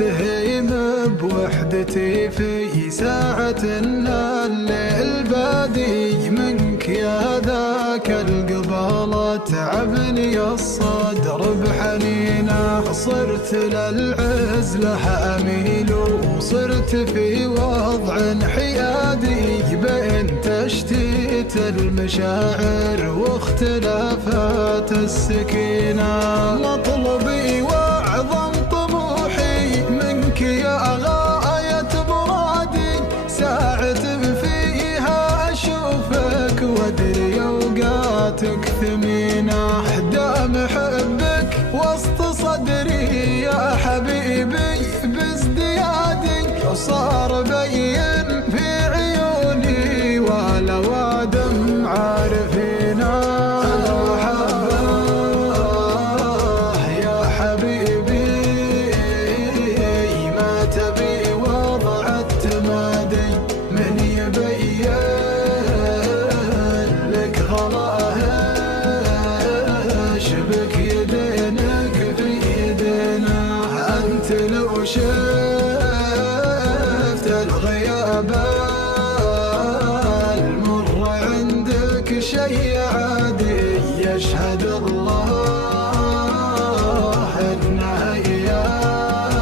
واستهيم بوحدتي في ساعة الليل بادي منك يا ذاك القبالة تعبني الصدر بحنينه صرت للعزلة أميل وصرت في وضع حيادي بين تشتيت المشاعر واختلافات السكينة مطلبي وأعظم طموحي منك يا غاية مرادي ساعة فيها أشوفك وأدري أوقاتك ثمينة دام حبك وسط صدري يا حبيبي بازديادي وصار بين في عيوني ولا وادم عارفينا يا حبيبي ما تبي وضع التمادي من يبين لك غلاه شبك يدينك في يدينا أنت لو شفت الغياب المر عندك شيء عادي يشهد الله إنها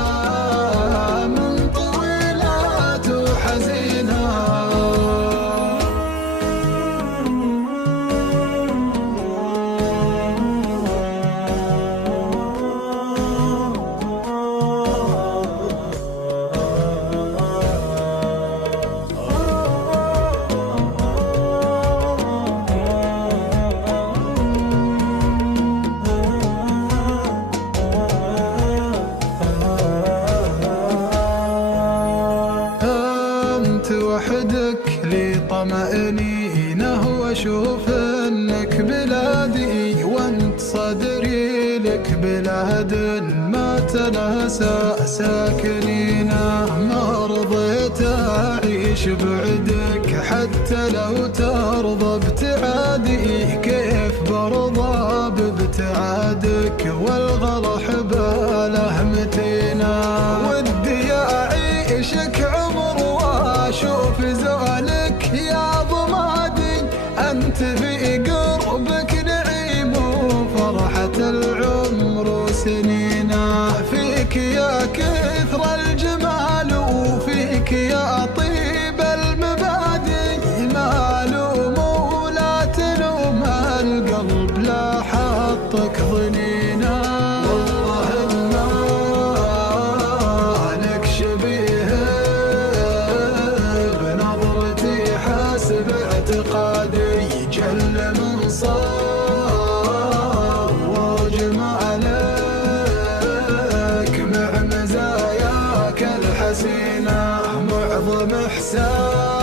أيام طويلات وحزينة وحدك لي طمأنينه واشوف انك بلادي وانت صدري لك بلاد ما تناسى ساكنينه ما رضيت اعيش بعدك حتى لو ترضى ابتعادي كيف برضى بابتعادك والغلا حباله متينا ودي اعيشك عمر واشوف زولك يا ضمادي انت في قربك نعيم وفرحة العمر وسنينا فيك يا كثر الجمال وفيك يا طيب المبادئ ما لوم ولا تلوم القلب لا حطك ضنينا والله ما لك شبيه بنظرتي حاسب اعتقادي جل من صار وجمالك مع مزاياك الحسينة معظم إحسان